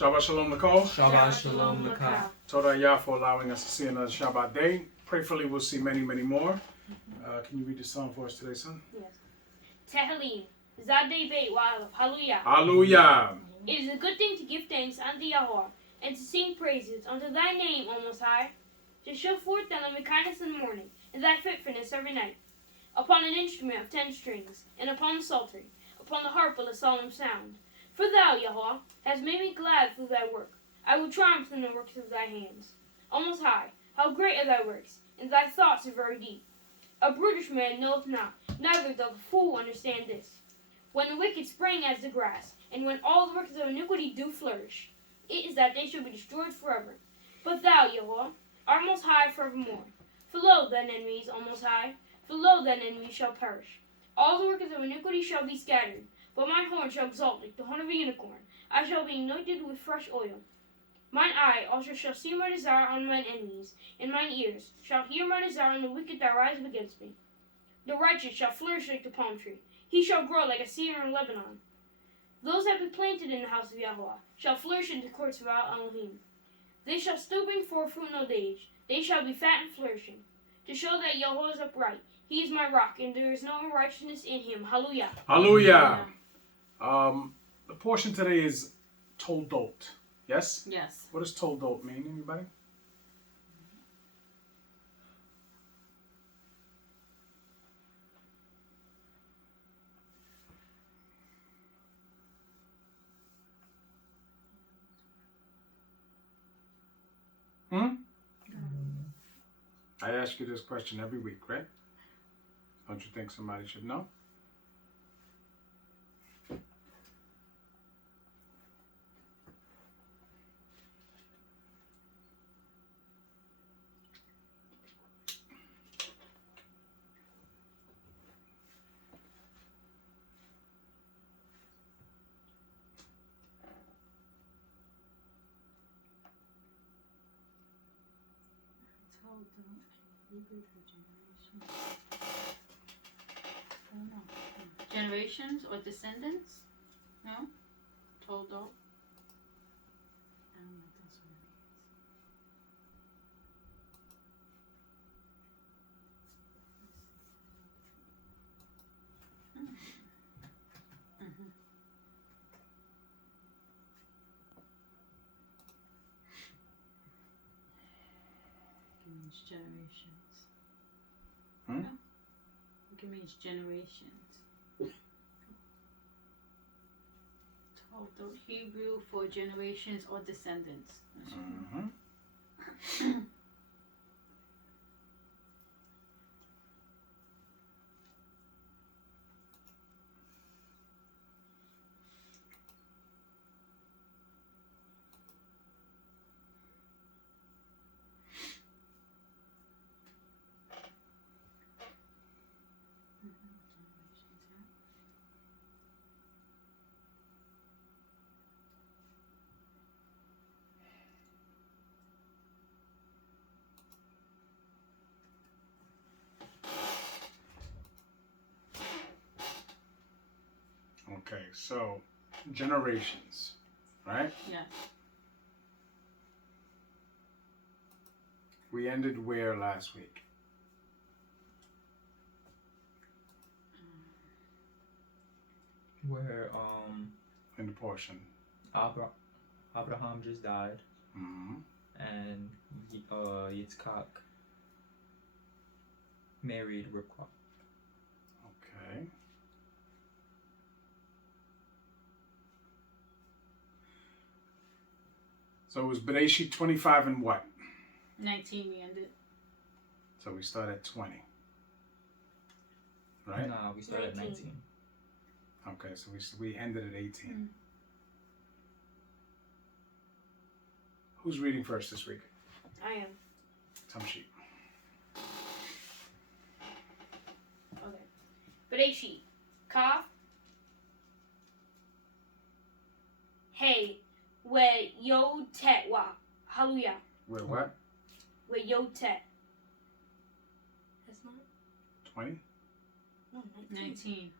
Shabbat Shalom Nicole. Shabbat Shalom Lakah. Toda Yah for allowing us to see another Shabbat day. Prayerfully, we'll see many, many more. Can you read the song for us today, son? Yes. Tehillim, Zadeh Beit Wa'alav, Hallelujah. Hallelujah. It is a good thing to give thanks unto Yahweh, and to sing praises unto thy name, O Most High, to show forth thy loving kindness in the morning, and thy faithfulness every night. Upon an instrument of 10 strings, and upon the psaltery, upon the harp with a solemn sound. For thou, Yahweh, hast made me glad through thy work. I will triumph in the works of thy hands. O Most High, how great are thy works, and thy thoughts are very deep. A brutish man knoweth not, neither doth a fool understand this. When the wicked spring as the grass, and when all the works of iniquity do flourish, it is that they shall be destroyed forever. But thou, Yahweh, art most high forevermore. For lo, thine enemies, O Most High, for lo, thine enemies shall perish. All the workers of iniquity shall be scattered, but mine horn shall exalt like the horn of a unicorn. I shall be anointed with fresh oil. Mine eye also shall see my desire on mine enemies, and mine ears shall hear my desire on the wicked that rise up against me. The righteous shall flourish like the palm tree. He shall grow like a cedar in Lebanon. Those that be planted in the house of Yahweh shall flourish in the courts of our Elohim. They shall still bring forth fruit in old age. They shall be fat and flourishing, to show that Yahweh is upright. He is my rock, and there is no unrighteousness in him. Hallelujah. Hallelujah. The portion today is Toldote. Yes? Yes. What does Toldote mean, anybody? I ask you this question every week, right? Don't you think somebody should know? Generations or descendants? No? Toldote. I don't know what this one means. It means generations. Hmm? It means generations. Toldote, Hebrew for generations or descendants. Okay, so generations, right? Yeah. We ended where last week? Where In the portion. Abraham just died, and Yitzchak married Rivka. Okay. So it was Bereshit 25 and what? 19 we ended. So we start at 20. Right? Nah, we started at 19. Okay, so we ended at 18. Who's reading first this week? I am. Tamshi. Okay. Bereshit. Kaf. Hey. We yo tet wa. Hallelujah. Where what? We yo tet. That's not 20? no 19. 19.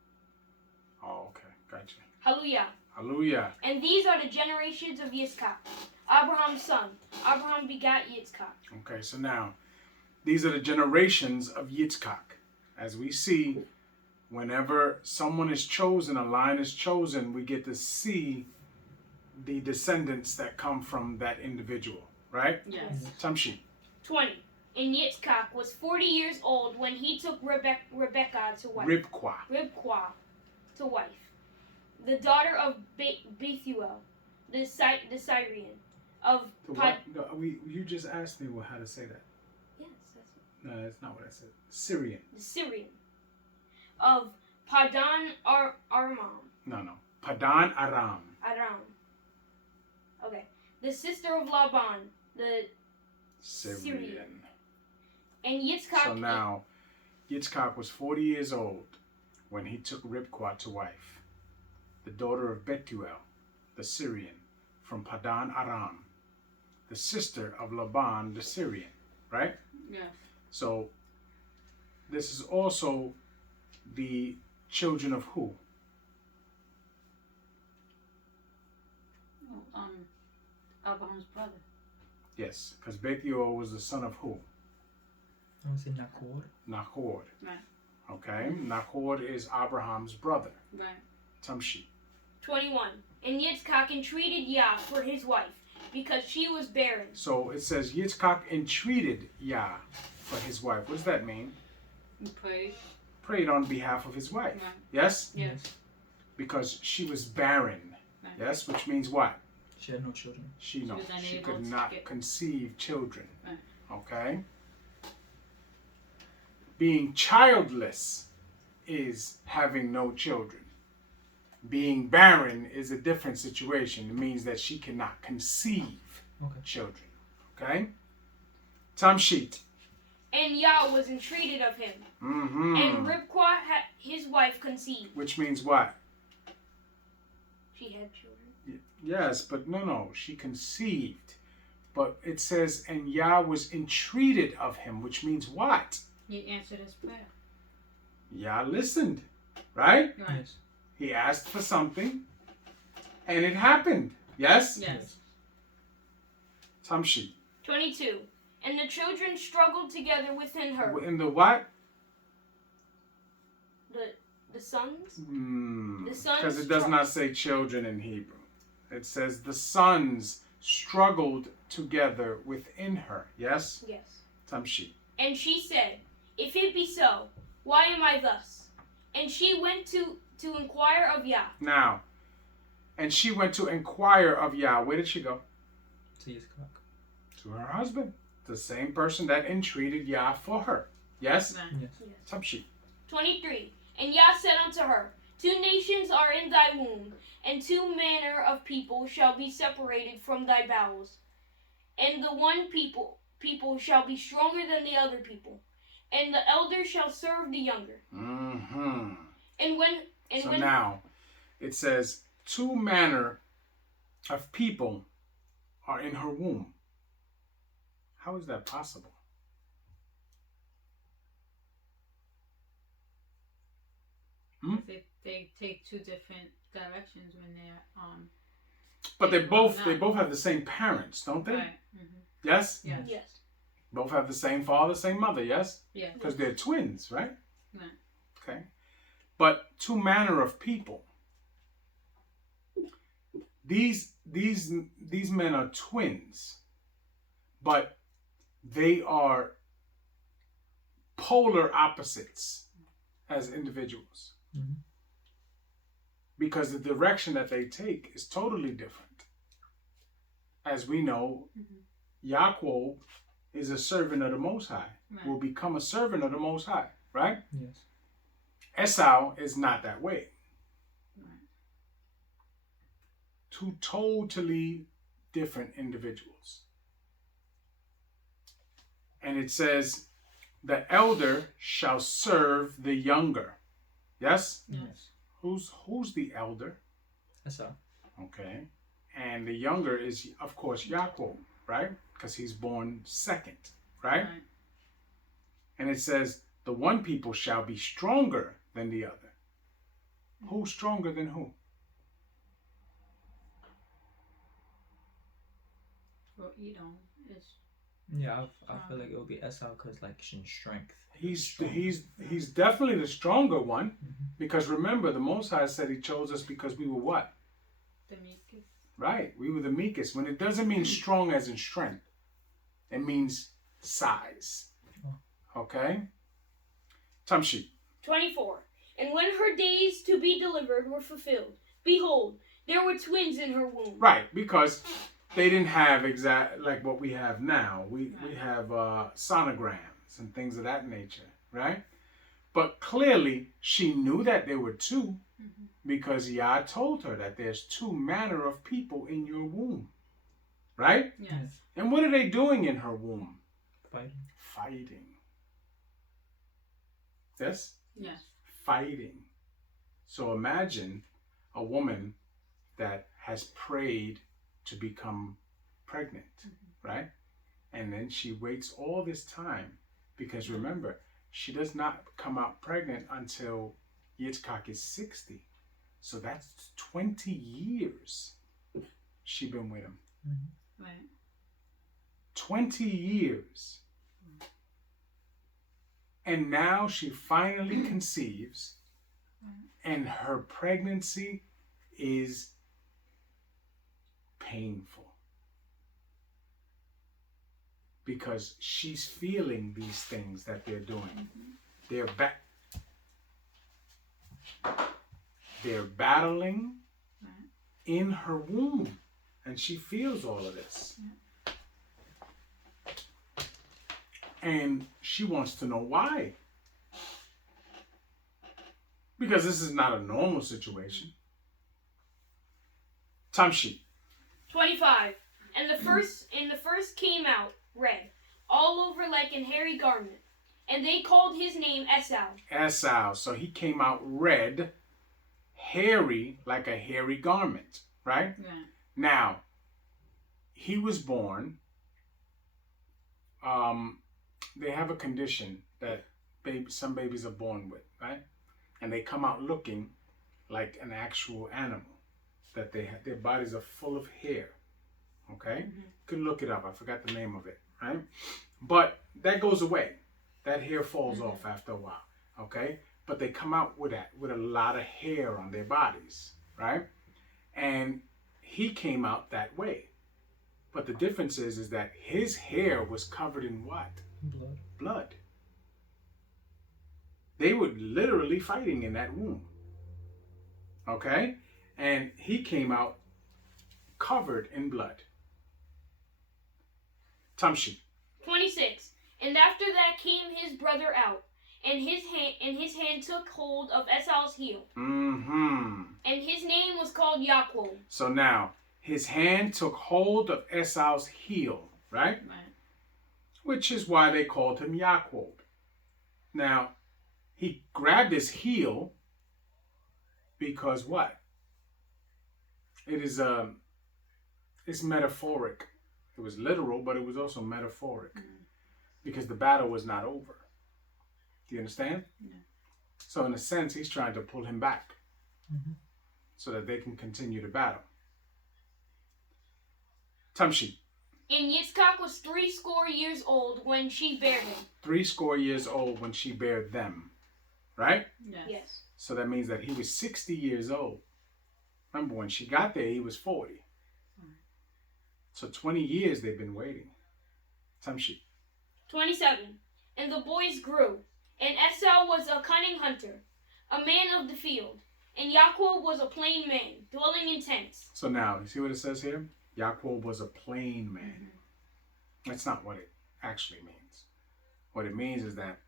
Oh, okay. Gotcha. Hallelujah. Hallelujah. And these are the generations of Yitzchak, Abraham's son. Abraham begat Yitzchak. Okay, so now, these are the generations of Yitzchak. As we see, whenever someone is chosen, a line is chosen, we get to see the descendants that come from that individual, right? Yes. Tamshi. 20. And Yitzchak was 40 years old when he took Rebekah to wife. Ribqah to wife. The daughter of Bethuel, the Syrian. Of You just asked me how to say that. Yes, No, that's not what I said. Syrian. the Syrian. Of Padan Aram. No. Padan Aram. Okay. The sister of Laban, the Syrian. And Yitzchak. So now, Yitzchak was 40 years old when he took Ribqah to wife, the daughter of Bethuel, the Syrian, from Padan Aram, the sister of Laban, the Syrian, right? Yes. So, this is also the children of who? Abraham's brother. Yes, because Bethuel was the son of who? I would say Nahor. Nahor. Right. Okay, Nahor is Abraham's brother. Right. Tamshi. 21. And Yitzchak entreated Yah for his wife, because she was barren. So it says Yitzchak entreated Yah for his wife. What does that mean? He prayed. Prayed on behalf of his wife. Right. Yes? Yes. Because she was barren. Right. Yes? Which means what? She had no children. She was unable could to not get- conceive children. Right. Okay? Being childless is having no children. Being barren is a different situation. It means that she cannot conceive children. Okay? Tamshit. And Yah was entreated of him. Mm-hmm. And Ribqah, his wife, conceived. Which means what? She had children. Yes, but no. She conceived. But it says, and Yah was entreated of him, which means what? He answered his prayer. Yah listened, right? Right. Yes. He asked for something, and it happened. Yes? Yes. Tamshi. 22. And the children struggled together within her. In the what? The sons? The sons because it does not say children in Hebrew. It says the sons struggled together within her. Yes? Yes. Tamshi. And she said, If it be so, why am I thus? And she went to inquire of Yah. Now, and she went to inquire of Yah. Where did she go? To Yitzchak. To her husband. The same person that entreated Yah for her. Yes? Right. Yes. Tamshi. 23. And Yah said unto her, 2 nations are in thy womb, and 2 manner of people shall be separated from thy bowels. And the one people shall be stronger than the other people, and the elder shall serve the younger. Mm-hmm. And Now, it says 2 manner of people are in her womb. How is that possible? They take 2 different directions when they're But they both No. have the same parents, don't they? Right. Mm-hmm. Yes? Yes. Yes. Both have the same father, same mother, yes? Yes. Because they're twins, right? Right. Okay. But 2 manner of people. These men are twins, but they are polar opposites as individuals. Mm-hmm. Because the direction that they take is totally different. As we know, Yaakov is a servant of the Most High, Right. will become a servant of the Most High, right? Yes. Esau is not that way. Right. 2 totally different individuals. And it says, the elder shall serve the younger. Yes? Yes. Who's the elder? Esau. Okay. And the younger is, of course, Yaakov, right? Because he's born second, right? Right. And it says, the one people shall be stronger than the other. Who's stronger than who? Or Edom is Yeah, I feel like it would be Esau because like in strength. He's definitely the stronger one, Mhm. because remember, the Most High said He chose us because we were what? the meekest. Right, we were the meekest. When it doesn't mean strong as in strength, it means size. Okay? Tamshi. 24. And when her days to be delivered were fulfilled, behold, there were twins in her womb. Right, because they didn't have exact like what we have now. We have sonograms and things of that nature, right? But clearly she knew that there were two, because Yah told her that there's two manner of people in your womb, right? Yes. And what are they doing in her womb? Fighting. Yes? Yes. Fighting. So imagine a woman that has prayed to become pregnant, right? And then she waits all this time, because remember, she does not come out pregnant until Yitzchak is 60. So that's 20 years she been with him. Right. 20 years. And now she finally conceives, and her pregnancy is painful, because she's feeling these things that they're doing. They're battling in her womb, and she feels all of this. And she wants to know why. Because this is not a normal situation. Tamshi. 25. And the first came out red, all over like an hairy garment. And they called his name Esau. Esau. So he came out red, hairy, like a hairy garment, right? Right. Now, he was born, they have a condition that some babies are born with, right? And they come out looking like an actual animal, that their bodies are full of hair, okay? You can look it up. I forgot the name of it, right? But that goes away. That hair falls off after a while, okay? But they come out with a lot of hair on their bodies, right? And he came out that way. But the difference is that his hair was covered in what? Blood. They were literally fighting in that womb, okay? And he came out covered in blood. Tamshi. 26. And after that came his brother out, and his hand took hold of Esau's heel. Mm-hmm. And his name was called Yaakov. So now, his hand took hold of Esau's heel, right? Right. Which is why they called him Yaakov. Now, he grabbed his heel because what? It's metaphoric. It was literal, but it was also metaphoric, because the battle was not over. Do you understand? Yeah. So in a sense, he's trying to pull him back so that they can continue the battle. Tamshi. And Yitzchak was 80 years old when she bare him. 80 years old when she bare them, right? Yes. So that means that he was 60 years old. Remember, when she got there, he was 40. So 20 years they've been waiting. Tamshi. 27. And the boys grew, and Esau was a cunning hunter, a man of the field, and Yaakov was a plain man, dwelling in tents. So now, you see what it says here? Yaakov was a plain man. That's not what it actually means. What it means is that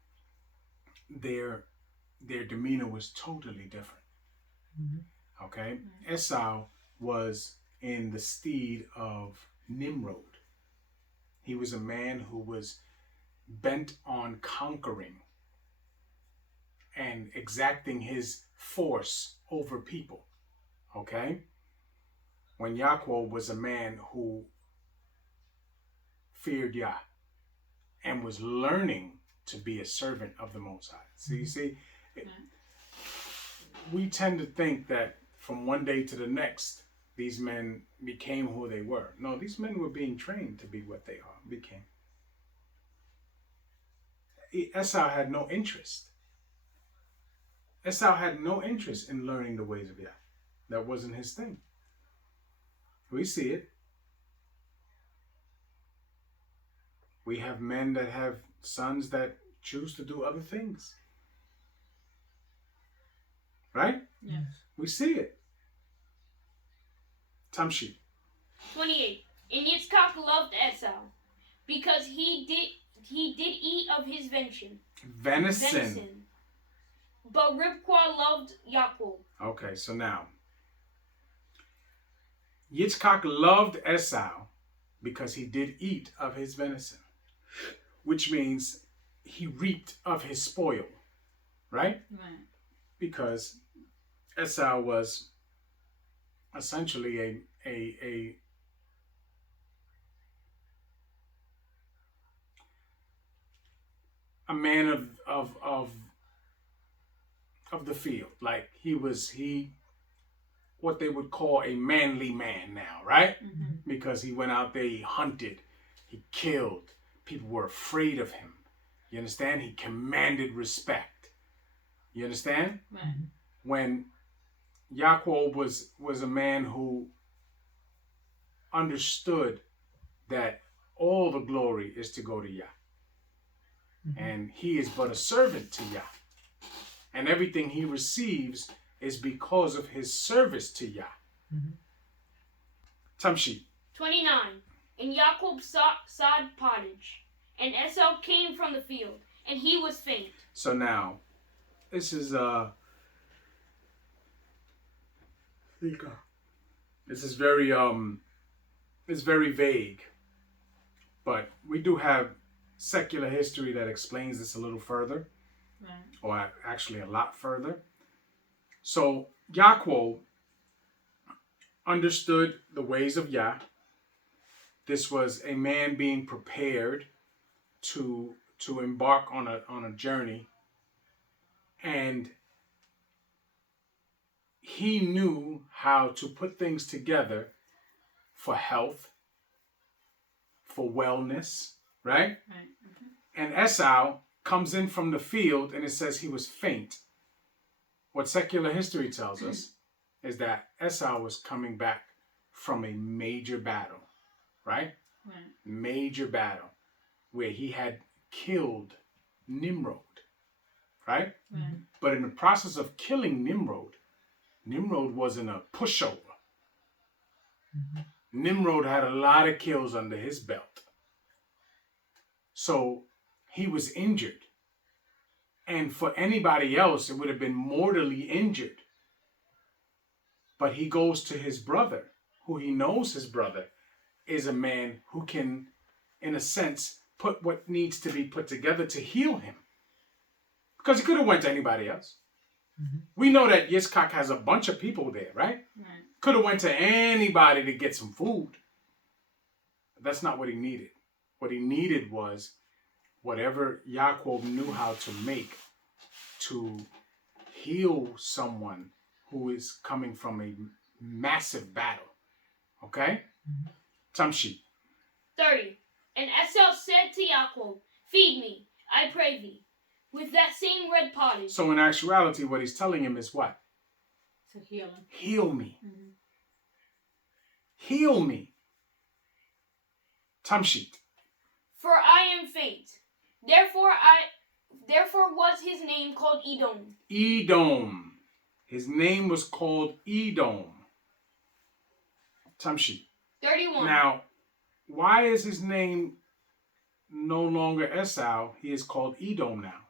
their demeanor was totally different. Okay? Esau was in the steed of Nimrod. He was a man who was bent on conquering and exacting his force over people. Okay? When Yaakov was a man who feared Yah and was learning to be a servant of the Most High. So you see, we tend to think that from one day to the next, these men became who they were. No, these men were being trained to be what they became. Esau had no interest. Esau had no interest in learning the ways of Yah. That wasn't his thing. We see it. We have men that have sons that choose to do other things. Right? Yes. We see it. Tamshi. 28. And Yitzchak loved Esau, because he did eat of his venison. But Rivkah loved Yaakov. Okay, so now, Yitzchak loved Esau because he did eat of his venison, which means he reaped of his spoil, right? Right. Because Esau was essentially a man of the field. Like he what they would call a manly man now, right? Mm-hmm. Because he went out there, he hunted, he killed. People were afraid of him. You understand? He commanded respect. You understand? Right. When Yaakov was a man who understood that all the glory is to go to Yah. Mm-hmm. And he is but a servant to Yah. And everything he receives is because of his service to Yah. Mm-hmm. Tamshi. 29. And Yaakov sod pottage, and Esau came from the field, and he was faint. So now, this is very it's very vague, but we do have secular history that explains this a little further, Right. or actually a lot further. So Yaakov understood the ways of Yah. This was a man being prepared to embark on a journey, and he knew how to put things together for health, for wellness, right? Right. Mm-hmm. And Esau comes in from the field and it says he was faint. What secular history tells us is that Esau was coming back from a major battle, right? Right. Major battle where he had killed Nimrod, right? Right. But in the process of killing Nimrod wasn't a pushover. Mm-hmm. Nimrod had a lot of kills under his belt. So he was injured. And for anybody else, it would have been mortally injured. But he goes to his brother, who he knows his brother is a man who can, in a sense, put what needs to be put together to heal him. Because he could have went to anybody else. Mm-hmm. We know that Yitzchak has a bunch of people there, right? Right. Could have went to anybody to get some food. But that's not what he needed. What he needed was whatever Yaakov knew how to make to heal someone who is coming from a massive battle. Okay? Mm-hmm. Tamshi. 30. And Esau said to Yaakov, feed me, I pray thee, with that same red pottage. So in actuality, what he's telling him is what? To heal him. Heal me. Mm-hmm. Heal me. Tamshi. For I am faint. Therefore was his name called Edom. Edom. His name was called Edom. Tamshi. 31. Now, why is his name no longer Esau? He is called Edom now.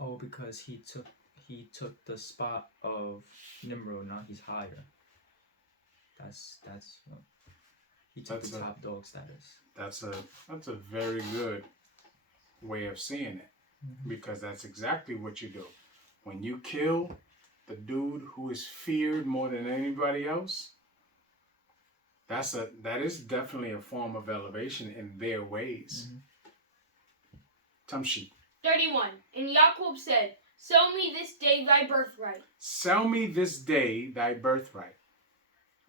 Oh, because he took the spot of Nimrod. Now he's higher. That's he took the top dog status. That's a very good way of seeing it, because that's exactly what you do. When you kill the dude who is feared more than anybody else, that is definitely a form of elevation in their ways. Tamshi. 31. And Yaakov said, sell me this day thy birthright. Sell me this day thy birthright.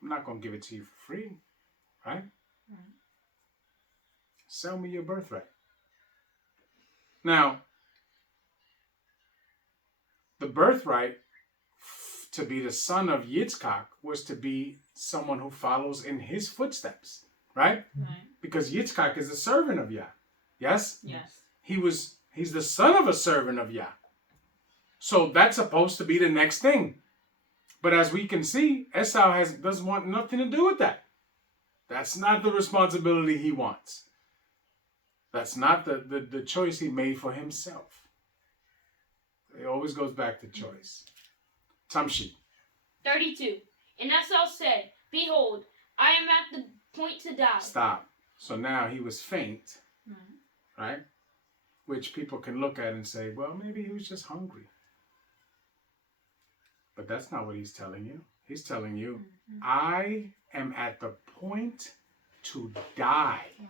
I'm not going to give it to you for free, right? Right. Sell me your birthright. Now, the birthright to be the son of Yitzchak was to be someone who follows in his footsteps, right? Right. Because Yitzchak is a servant of Yah. Yes? Yes. He's the son of a servant of Yah. So that's supposed to be the next thing. But as we can see, Esau doesn't want nothing to do with that. That's not the responsibility he wants. That's not the choice he made for himself. It always goes back to choice. Tamshi. 32. And Esau said, Behold, I am at the point to die. Stop. So now he was faint, Right. right? Which people can look at and say, well, maybe he was just hungry. But that's not what he's telling you. He's telling you, I am at the point to die. Right.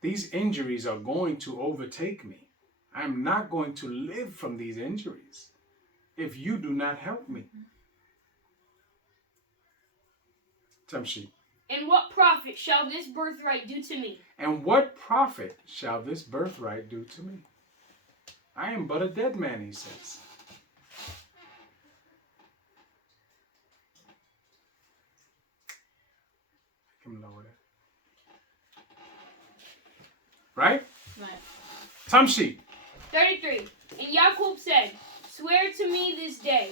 These injuries are going to overtake me. I'm not going to live from these injuries if you do not help me. Tamshi. And what profit shall this birthright do to me? And what profit shall this birthright do to me? I am but a dead man, he says. Come lower that. Right? Right. Tamshi. 33. And Jacob said, Swear to me this day.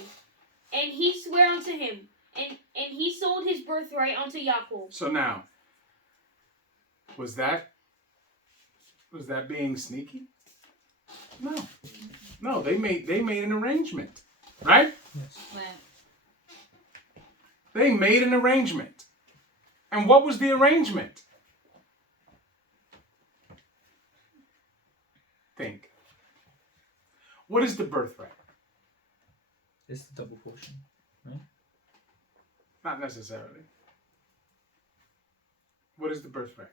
And he sware unto him. And he sold his birthright unto Jacob. So now, was that being sneaky? No. No, they made an arrangement. Right? Yes. Right. They made an arrangement. And what was the arrangement? Think. What is the birthright? It's the double portion, right? Not necessarily. What is the birthright?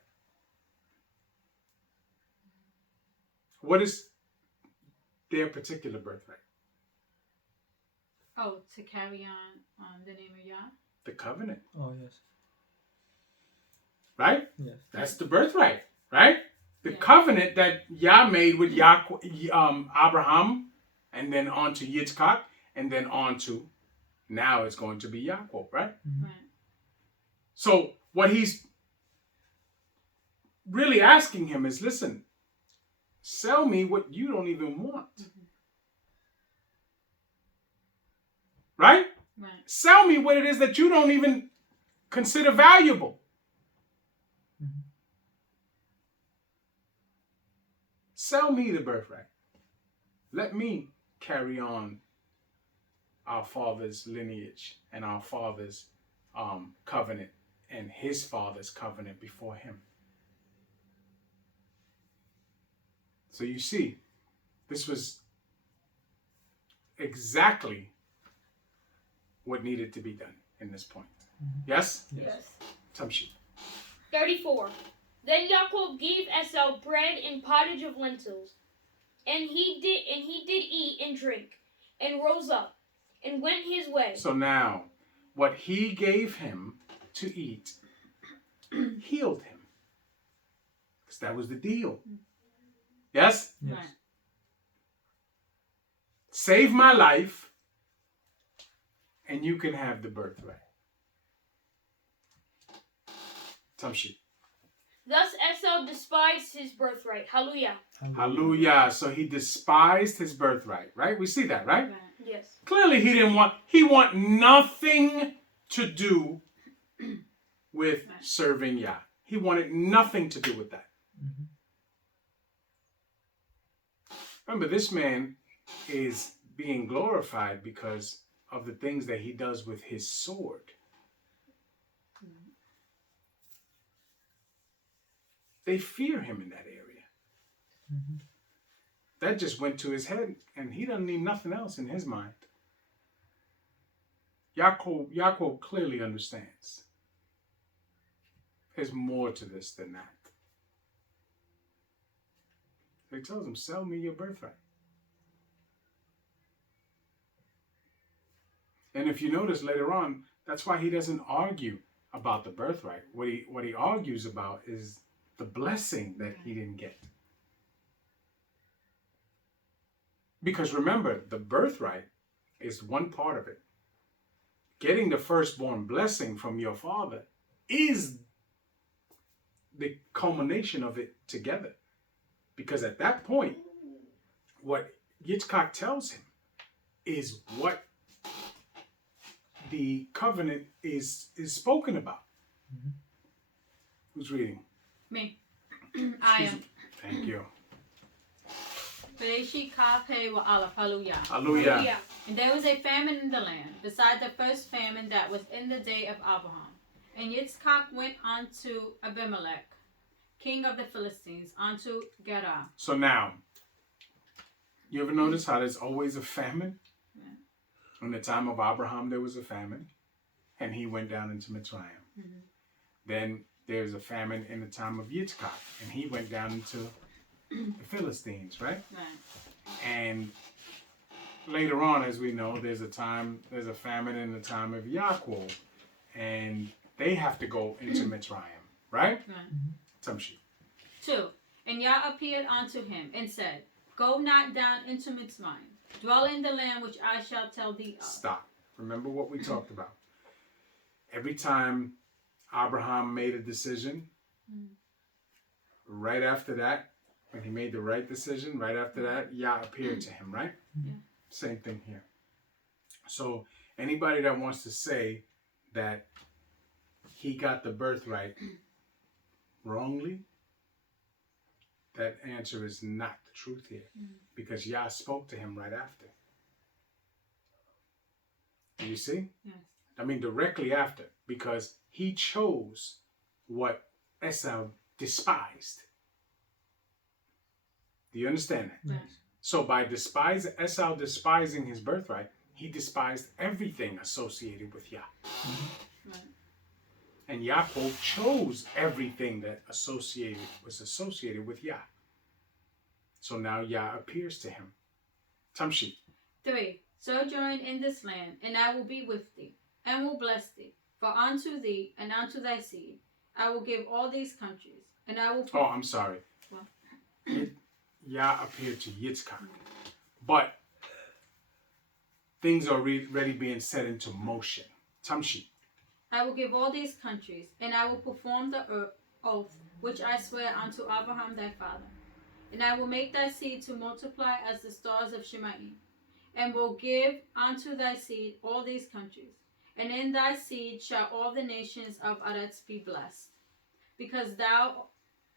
What is their particular birthright? Oh, to carry on the name of Yah. The covenant, Oh, yes. right? Yes. That's the birthright, right? The Yeah. covenant that Yah made with Abraham, and then on to Yitzchak, and then on to, now it's going to be Yaakov, right? Right. So what he's really asking him is, listen, sell me what you don't even want. Right? Right. Sell me what it is that you don't even consider valuable. Mhm. Sell me the birthright. Let me carry on our father's lineage and our father's covenant and his father's covenant before him. So you see, this was exactly what needed to be done in this point. Yes? Yes. Tamshi. 34. Then Jacob gave Esau bread and pottage of lentils, and he did eat and drink, and rose up, and went his way. So now, what he gave him to eat healed him. Because that was the deal. Yes? Yes. Right. Save my life, and you can have the birthright. Tamshi. Thus Esau despised his birthright. Hallelujah. Hallelujah. So he despised his birthright, right? We see that, right? Right. Yes. Clearly he want nothing to do with serving Yah. He wanted nothing to do with that. Mhm. Remember, this man is being glorified because of the things that he does with his sword. They fear him in that area. Mhm. That just went to his head, and he doesn't need nothing else in his mind. Yaakov clearly understands. There's more to this than that. He tells him, sell me your birthright. And if you notice later on, That's why he doesn't argue about the birthright. What he argues about is the blessing that he didn't get. Because remember, the birthright is one part of it. Getting the firstborn blessing from your father is the culmination of it together. Because at that point, what Yitzchak tells him is what the covenant is spoken about. Mhm. Who's reading? Me. I am. Thank you. Bereshi Kape wa Aleph. Hallelujah. Hallelujah. And there was a famine in the land, beside the first famine that was in the day of Abraham. And Yitzchak went unto Abimelech, king of the Philistines, unto Gerar. So now, you ever notice how there's always a famine? Yeah. In the time of Abraham, there was a famine, and he went down into Mitzrayim. Mhm. Then there's a famine in the time of Yitzchak, and he went down into the Philistines, right? Right. And later on, as we know, there's a famine in the time of Yaakov, and they have to go into Mitzrayim, right? Right. Tamshi. 2. And Yah appeared unto him and said, Go not down into Mitzrayim, dwell in the land which I shall tell thee of. Stop. Remember what we talked about. Every time Abraham made a decision, right after that, when he made the right decision, right after that, Yah appeared to him, right? Yeah. Same thing here. So anybody that wants to say that he got the birthright wrongly, that answer is not the truth here. Because Yah spoke to him right after. Do you see? Yes. I mean, directly after. Because he chose what Esau despised. Do you understand that? Yes. So by Esau despising his birthright, he despised everything associated with Yah. Right. And Yaakov chose everything that was associated with Yah. So now Yah appears to him. Tamshi. 3. Sojourn in this land, and I will be with thee, and will bless thee. For unto thee and unto thy seed I will give all these countries, and I will... Oh, I'm sorry. What? Yah appeared to Yitzchak. But things are already being set into motion. Tamshi. I will give all these countries, and I will perform the oath which I swear unto Abraham thy father. And I will make thy seed to multiply as the stars of Shemaim, and will give unto thy seed all these countries. And in thy seed shall all the nations of Eretz be blessed, because that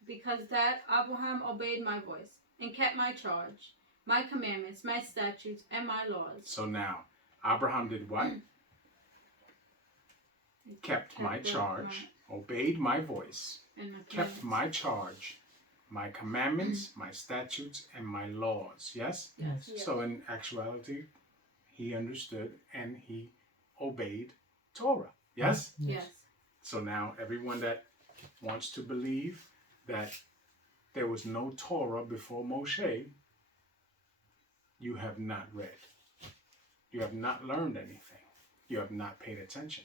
Abraham obeyed my voice, and kept my charge, my commandments, my statutes, and my laws. So now, Abraham did what? Kept my charge, obeyed my voice, And my kept my charge, my commandments, my statutes, and my laws. Yes? Yes. Yes. So in actuality, he understood and he obeyed Torah. Yes? Yes. So now everyone that wants to believe that there was no Torah before Moshe, you have not read. You have not learned anything. You have not paid attention.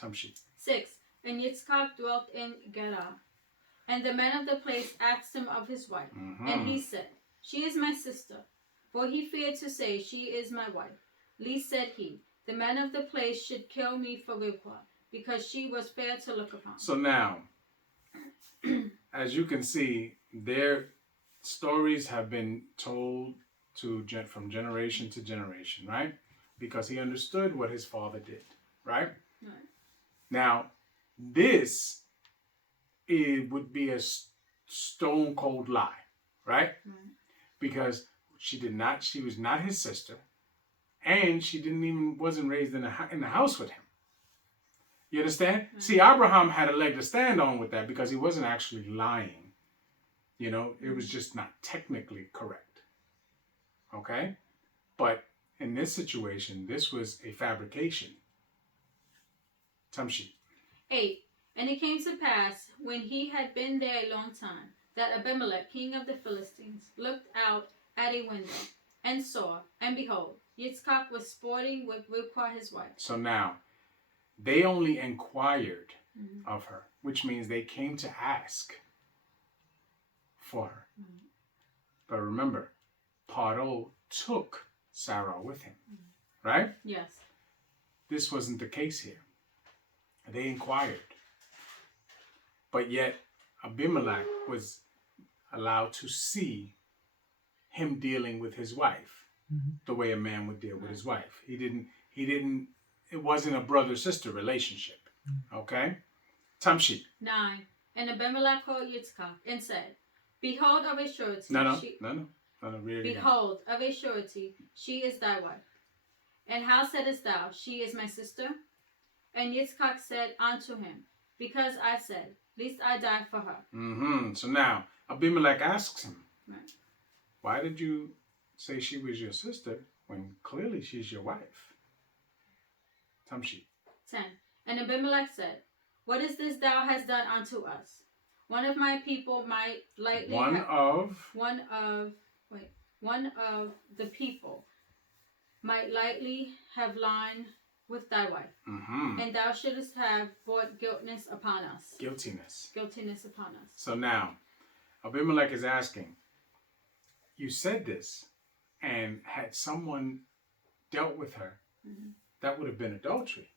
Tamshi. 6. And Yitzchak dwelt in Gerar. And the men of the place asked him of his wife. And he said, She is my sister. For he feared to say, She is my wife. Least said he, The men of the place should kill me for Rivka, because she was fair to look upon. So now, as you can see, their stories have been told from generation to generation, right? Because he understood what his father did, right? Right. Now, this would be a stone cold lie, right? Right. Because she was not his sister, and she wasn't raised in the house with him. You understand? Right. See, Abraham had a leg to stand on with that because he wasn't actually lying. You know, it was just not technically correct. Okay? But in this situation, this was a fabrication. Tamshi. 8. And it came to pass, when he had been there a long time, that Abimelech, king of the Philistines, looked out at a window, and saw, and behold, Yitzchak was sporting with Rivka his wife. So now, They only inquired Mhm. of her, which means they came to ask for her. Mhm. But remember, Paro took Sarah with him, right? Yes. This wasn't the case here. They inquired. But yet, Abimelech was allowed to see him dealing with his wife the way a man would deal with his wife. He didn't, it wasn't a brother-sister relationship. Okay? Tamshi. 9. And Abimelech called Yitzchak and said, Behold, of a surety. No, read it again. Behold, of a surety, she is thy wife. And how saidest thou, She is my sister? And Yitzchak said unto him, Because I said, Lest I die for her. So now, Abimelech asks him, Right. Why did you say she was your sister when clearly she's your wife? Tamshi. 10. And Abimelech said, What is this thou hast done unto us? One of my people might lightly One of the people might lightly have lain with thy wife, and thou shouldest have brought guiltiness upon us. Guiltiness. Guiltiness upon us. So now, Abimelech is asking, you said this, and had someone dealt with her, that would have been adultery,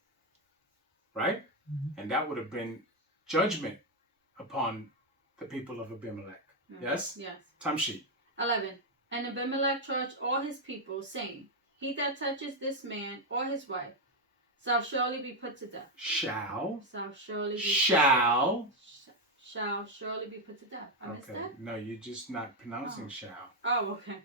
right? And that would have been judgment upon the people of Abimelech. Yes? Yes. Tamshi. 11. And Abimelech charged all his people, saying, He that touches this man or his wife shall surely be put to death. Shall Shall surely be put to death. I missed Okay. that? No, you're just not pronouncing shall. Oh, okay.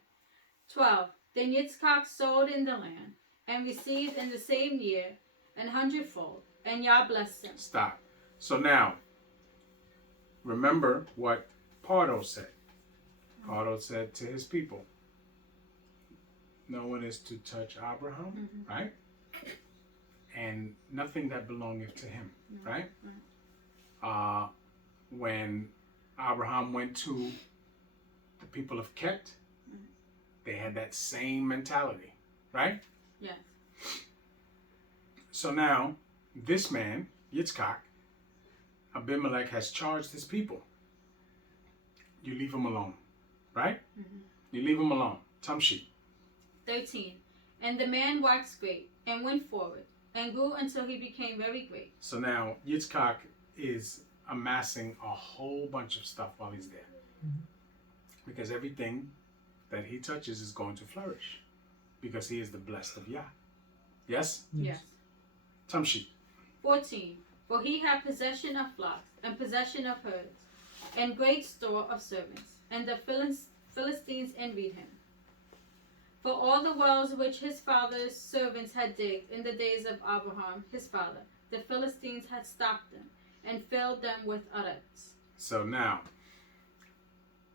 12. Then Yitzchak sowed in the land, and received in the same year 100-fold, and Yah blessed him. Stop. So now, remember what Pardo said. Pardo said to his people, no one is to touch Abraham, right? And nothing that belongeth to him, right? When Abraham went to the people of Ket, they had that same mentality, right? Yes. So now, this man, Yitzchak, Abimelech has charged his people. You leave him alone, right? You leave him alone. Tamshi. 13. And the man waxed great, and went forward, and grew until he became very great. So now, Yitzchak is amassing a whole bunch of stuff while he's there. Because everything that he touches is going to flourish. Because he is the blessed of Yah. Yes? Yes. Tamshi. 14. For he had possession of flocks, and possession of herds, and great store of servants, and the Philistines envied him. For all the wells which his father's servants had digged in the days of Abraham his father, the Philistines had stopped them, and filled them with udders. So now,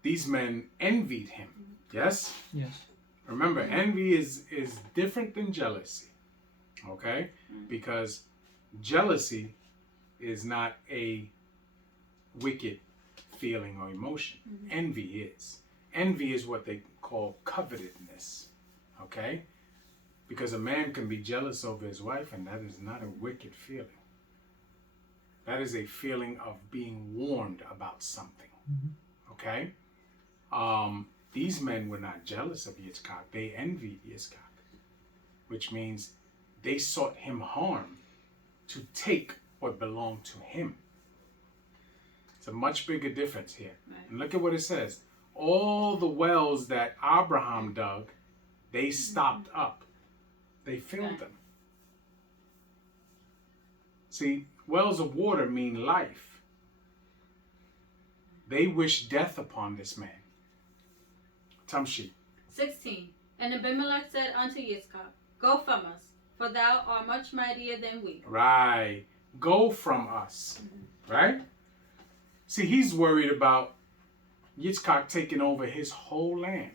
these men envied him. Yes? Yes. Remember, envy is different than jealousy. Okay? Because jealousy is not a wicked feeling or emotion. Envy is. Envy is what they call covetedness. Okay? Because a man can be jealous over his wife, and that is not a wicked feeling. That is a feeling of being warned about something. Okay? These men were not jealous of Yitzchak. They envied Yitzchak, which means they sought him harm to take what belonged to him. It's a much bigger difference here. Right. And look at what it says. All the wells that Abraham dug, they stopped up. They filled them. See, wells of water mean life. They wish death upon this man. Tamshi. 16. And Abimelech said unto Yitzchak, Go from us, for thou art much mightier than we. Right. Go from us. Right? See, he's worried about Yitzchak taking over his whole land.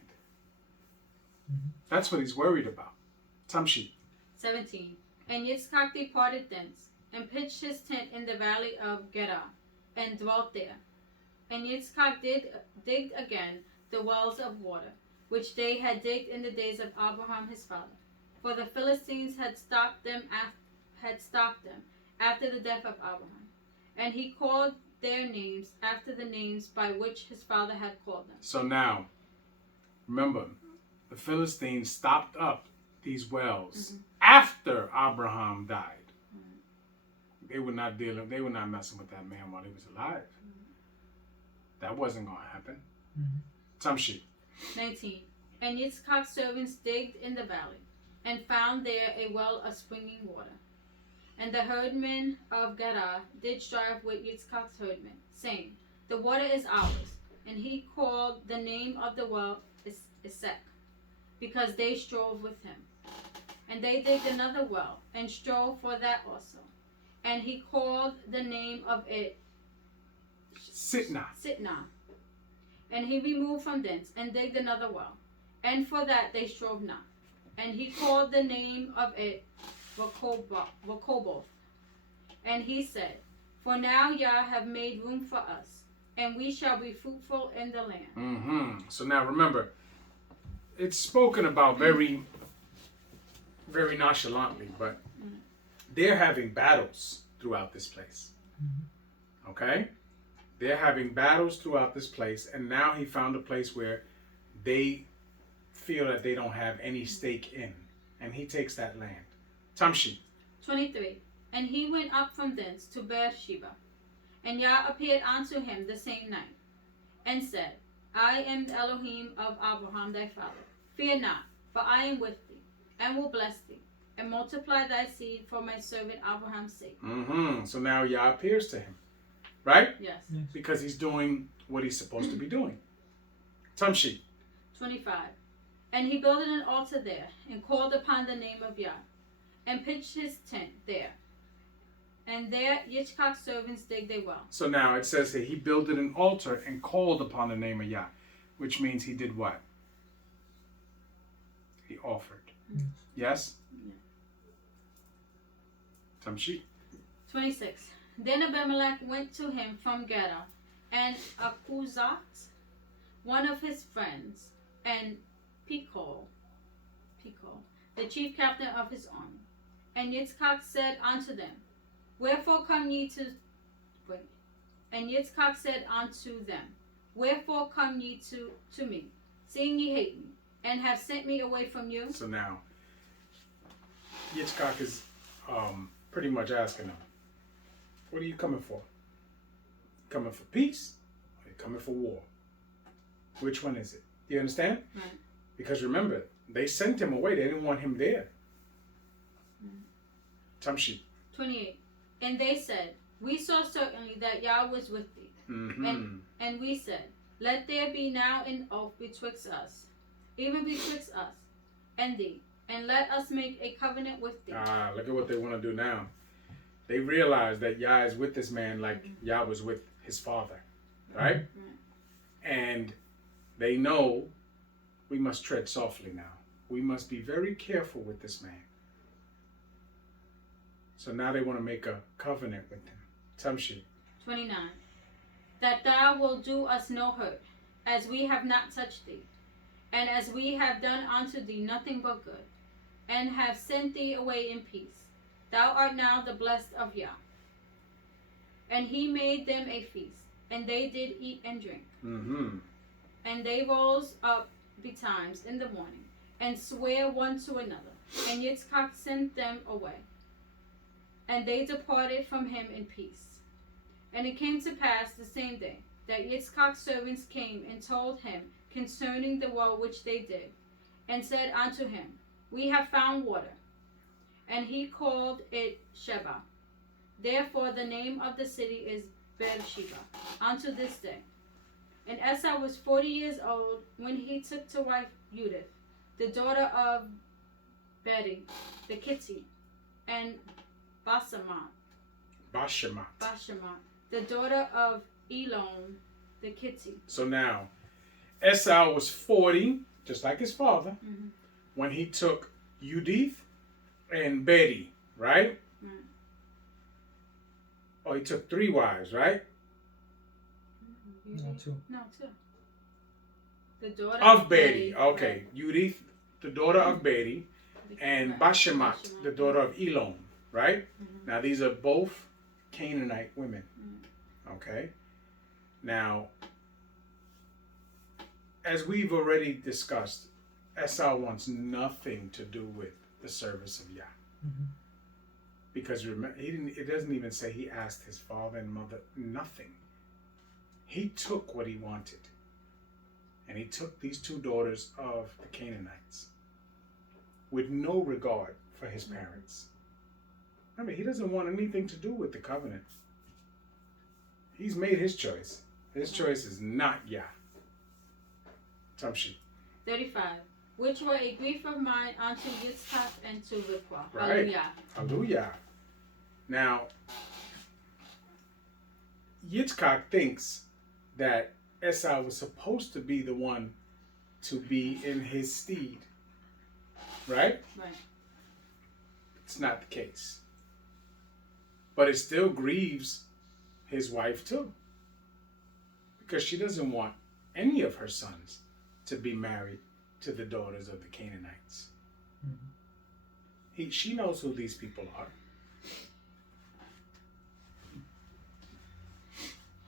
That's what he's worried about. Tamshi. 17. And Yitzchak departed thence, and pitched his tent in the valley of Gerar, and dwelt there. And Yitzchak digged again the wells of water, which they had digged in the days of Abraham his father. For the Philistines had stopped them after the death of Abraham. And he called their names after the names by which his father had called them. So now, remember, the Philistines stopped up these wells after Abraham died. They were not messing with that man while he was alive. That wasn't going to happen. Tamshi. 19. And Yitzchak's servants digged in the valley, and found there a well of springing water. And the herdmen of Gerar did strive with Yitzchak's herdmen, saying, The water is ours. And he called the name of the well Esek, because they strove with him. And they digged another well, and strove for that also. And he called the name of it Sitnah. And he removed from thence, and digged another well. And for that they strove not. And he called the name of it Rehoboth. And he said, For now Yah have made room for us, and we shall be fruitful in the land. So now remember, it's spoken about very, very nonchalantly, but they're having battles throughout this place. Okay? They're having battles throughout this place, and now he found a place where they feel that they don't have any stake in, and he takes that land. Tamshi. 23. And he went up from thence to Beersheba, and Yah appeared unto him the same night, and said, I am the Elohim of Abraham thy father. Fear not, for I am with thee, and will bless thee, and multiply thy seed for my servant Abraham's sake. So now Yah appears to him, right? Yes. Because he's doing what he's supposed to be doing. Tamshi. 25. And he built an altar there, and called upon the name of Yah, and pitched his tent there. And there Yitzchak's servants digged a well. So now it says that he builded an altar and called upon the name of Yah, which means he did what? He offered. Yes? Tamshi. 26. Then Abimelech went to him from Gerar, and Akuzat, one of his friends, and Pichol, the chief captain of his army. And Yitzchak said unto them, Wherefore come ye to... And Yitzchak said unto them, Wherefore come ye to me, seeing ye hate me, and have sent me away from you? So now, Yitzchak is pretty much asking them, what are you coming for? Coming for peace, or you coming for war? Which one is it? Do you understand? Right. Because remember, they sent him away. They didn't want him there. Tamshi. 28. And they said, We saw certainly that Yah was with thee. And we said, Let there be now an oath betwixt us, even betwixt us and thee, and let us make a covenant with thee. Look at what they want to do now. They realize that Yah is with this man like Yah was with his father, right? And they know we must tread softly now. We must be very careful with this man. So now they want to make a covenant with him. Tamshi. 29. That thou wilt do us no hurt, as we have not touched thee, and as we have done unto thee nothing but good, and have sent thee away in peace. Thou art now the blessed of Yah. And he made them a feast, and they did eat and drink. And they rose up betimes in the morning, and sware one to another. And Yitzchak sent them away. And they departed from him in peace. And it came to pass the same day, that Yitzchak's servants came and told him concerning the well which they did, and said unto him, We have found water. And he called it Sheba. Therefore the name of the city is Beersheba unto this day. And Esau was 40 years old when he took to wife Judith, the daughter of Beri, the Kittite, and Bashemat, the daughter of Elon, the Kittite. So now, Esau was 40, just like his father, when he took Judith and Betty, right? Oh, he took 3 wives, right? No, 2. No, 2. The daughter Of Betty. Okay. Right. Judith, the daughter of Betty, and Bashemat, the daughter of Elon. right? Now these are both Canaanite women. Okay? Now, as we've already discussed, Esau wants nothing to do with the service of Yah. Because remember, it doesn't even say he asked his father and mother, nothing. He took what he wanted. And he took these two daughters of the Canaanites with no regard for his parents. Remember, he doesn't want anything to do with the covenant. He's made his choice. His choice is not Yah. Tamshi. 35. Which were a grief of mine unto Yitzchak and to Rivka. Right. Hallelujah. Hallelujah. Now, Yitzchak thinks that Esau was supposed to be the one to be in his steed. Right? Right. It's not the case. But it still grieves his wife too. Because she doesn't want any of her sons to be married to the daughters of the Canaanites. She knows who these people are.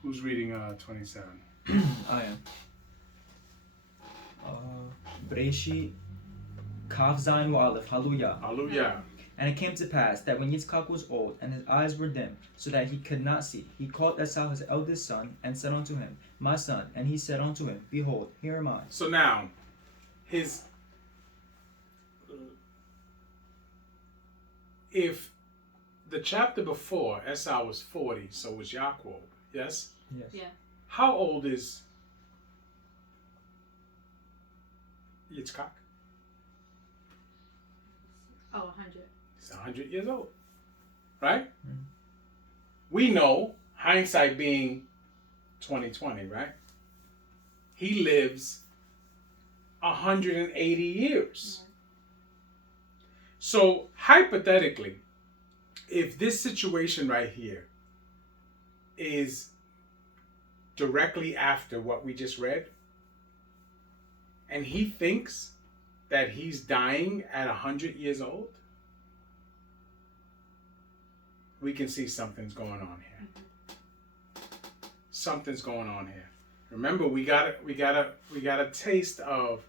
Who's reading 27? I am. Breshi Kaf Zayin Wa Aleph. Hallelujah. Hallelujah. And it came to pass that when Yitzchak was old and his eyes were dim, so that he could not see, he called Esau his eldest son and said unto him, My son. And he said unto him, Behold, here am I. So now, if the chapter before, Esau was 40, so was Yaakov, yes? Yes. Yeah. How old is Yitzchak? Oh, 100. He's 100 years old, right? We know, hindsight being 2020, right? He lives 180 years. So hypothetically, if this situation right here is directly after what we just read, and he thinks that he's dying at 100 years old, we can see something's going on here. Something's going on here. Remember, we got a taste of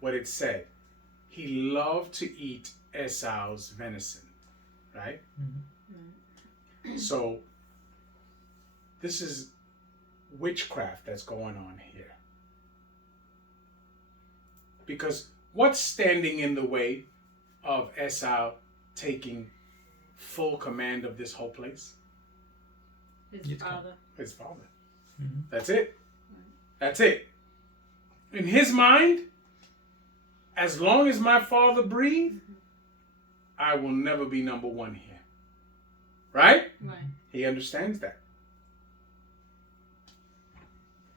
what it said. He loved to eat Esau's venison, right? So this is witchcraft that's going on here. Because what's standing in the way of Esau taking full command of this whole place? His father. His father. That's it. That's it. In his mind, as long as my father breathes, I will never be number one here. Right? Right. He understands that.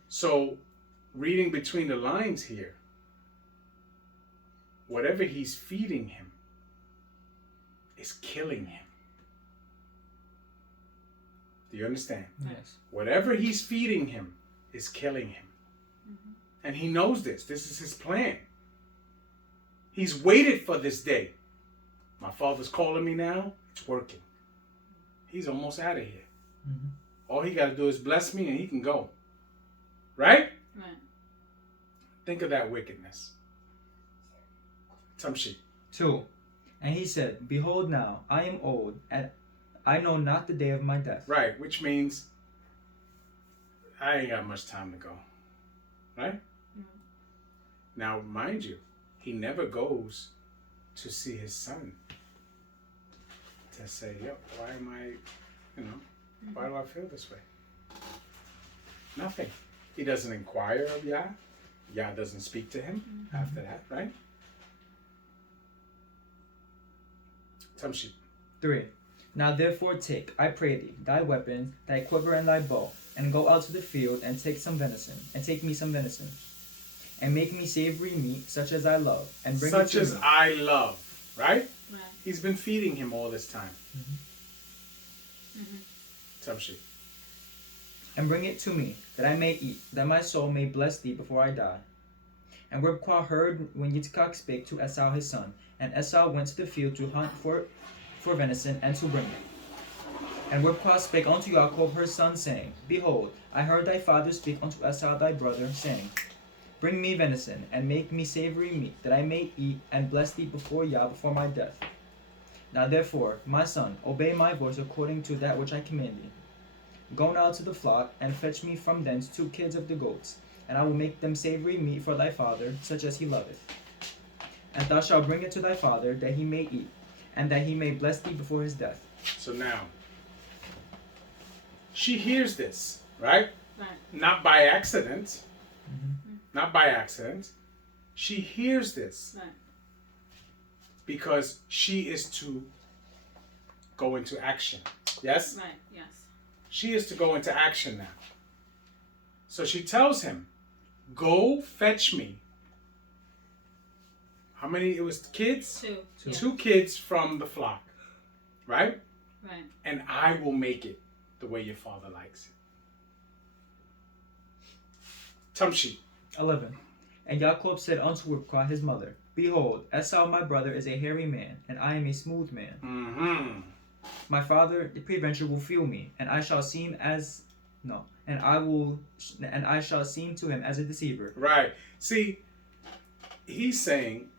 So, reading between the lines here, whatever he's feeding him is killing him. Do you understand? Yes. Whatever he's feeding him is killing him. And he knows this. This is his plan. He's waited for this day. My father's calling me now. It's working. He's almost out of here. All he got to do is bless me and he can go. Right? Right. Think of that wickedness. Some shit. 2. And he said, Behold now, I am old, and I know not the day of my death. Right, which means I ain't got much time to go. Right? Now, mind you, he never goes to see his son to say, yo, why am I, why do I feel this way? Nothing. He doesn't inquire of Yah. Yah doesn't speak to him after that, right? Tamshi. 3. Now therefore take, I pray thee, thy weapons, thy quiver and thy bow, and go out to the field, and take me some venison, and make me savory meat, such as I love, and bring Such it to as me. I love, right? Right. He's been feeding him all this time. Tamshi. And bring it to me, that I may eat, that my soul may bless thee before I die. And Rivkah heard when Yitzchak spake to Esau his son, and Esau went to the field to hunt for for venison, and to bring it. And Ribkah spake unto Jacob her son, saying, Behold, I heard thy father speak unto Esau thy brother, saying, Bring me venison, and make me savory meat, that I may eat and bless thee before Yah before my death. Now therefore, my son, obey my voice according to that which I command thee. Go now to the flock, and fetch me from thence 2 kids of the goats, and I will make them savory meat for thy father, such as he loveth. And thou shalt bring it to thy father, that he may eat, and that he may bless thee before his death. So now, she hears this, right? Right. Not by accident. Mm-hmm. Not by accident. She hears this Right. because she is to go into action. Yes? Right. Yes. She is to go into action now. So she tells him, go fetch me. How many? It was kids? 2. Two. Yeah. 2 kids from the flock. Right? Right. And I will make it the way your father likes it. Tamshi. 11. And Jacob said unto Ribkah his mother, Behold, Esau my brother is a hairy man, and I am a smooth man. Mm-hmm. My father, the peradventure, will feel me, and I shall seem as and I shall seem to him as a deceiver. Right. See, he's saying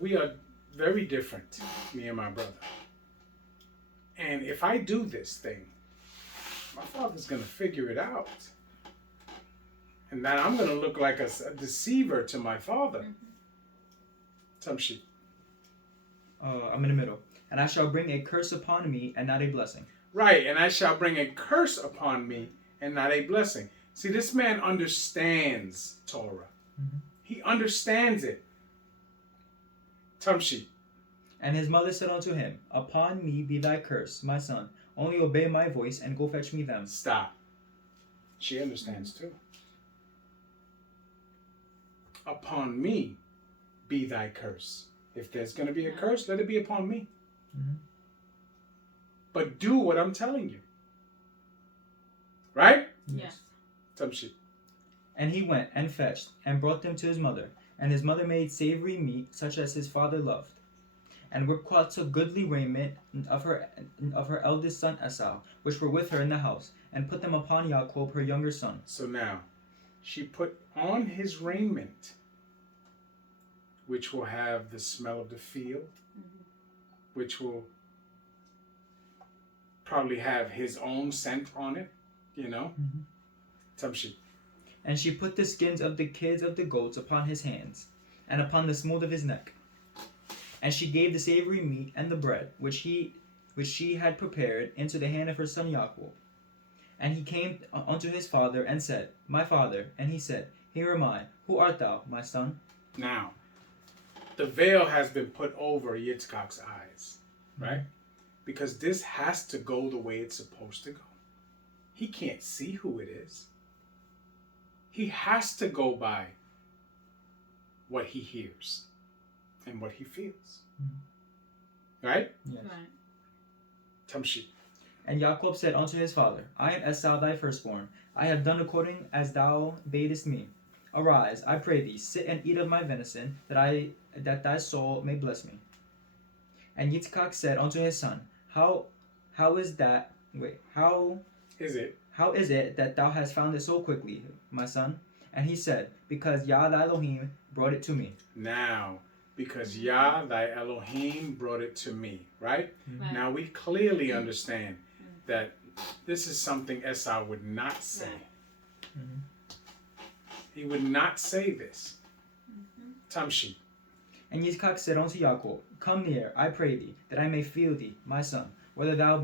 we are very different, me and my brother. And if I do this thing, my father's going to figure it out. And then I'm going to look like a deceiver to my father. Tamshi. I'm in the middle. And I shall bring a curse upon me, and not a blessing. Right. And I shall bring a curse upon me and not a blessing. See, this man understands Torah. Mm-hmm. He understands it. Tamshi. And his mother said unto him, Upon me be thy curse, my son. Only obey my voice, and go fetch me them. Stop. She understands too. Upon me be thy curse. If there's going to be a curse, let it be upon me. Mm-hmm. But do what I'm telling you. Right? Yes. Tamshi. And he went and fetched, and brought them to his mother. And his mother made savory meat, such as his father loved. And Ribkah took goodly raiment of her eldest son Esau, which were with her in the house, and put them upon Jacob her younger son. So now, she put on his raiment, which will have the smell of the field, which will probably have his own scent on it, you know? Tamshi. And she put the skins of the kids of the goats upon his hands, and upon the smooth of his neck. And she gave the savory meat and the bread, which she had prepared, into the hand of her son Jacob. And he came unto his father, and said, My father. And he said, Here am I. Who art thou, my son? Now, the veil has been put over Yitzchak's eyes, right? Because this has to go the way it's supposed to go. He can't see who it is. He has to go by what he hears and what he feels. Right? Yes. Right. Tamshi. And Jacob said unto his father, I am Esau thy firstborn. I have done according as thou badest me. Arise, I pray thee, sit and eat of my venison, that thy soul may bless me. And Yitzchak said unto his son, How is it that thou hast found it so quickly, my son? And he said, Because Yah thy Elohim brought it to me. Now, because Yah thy Elohim brought it to me, right? Right. Now we clearly understand that this is something Esau would not say. Mhm. He would not say this. Tamshi. And Yitzchak said unto Jacob, Come near, I pray thee, that I may feel thee, my son, whether thou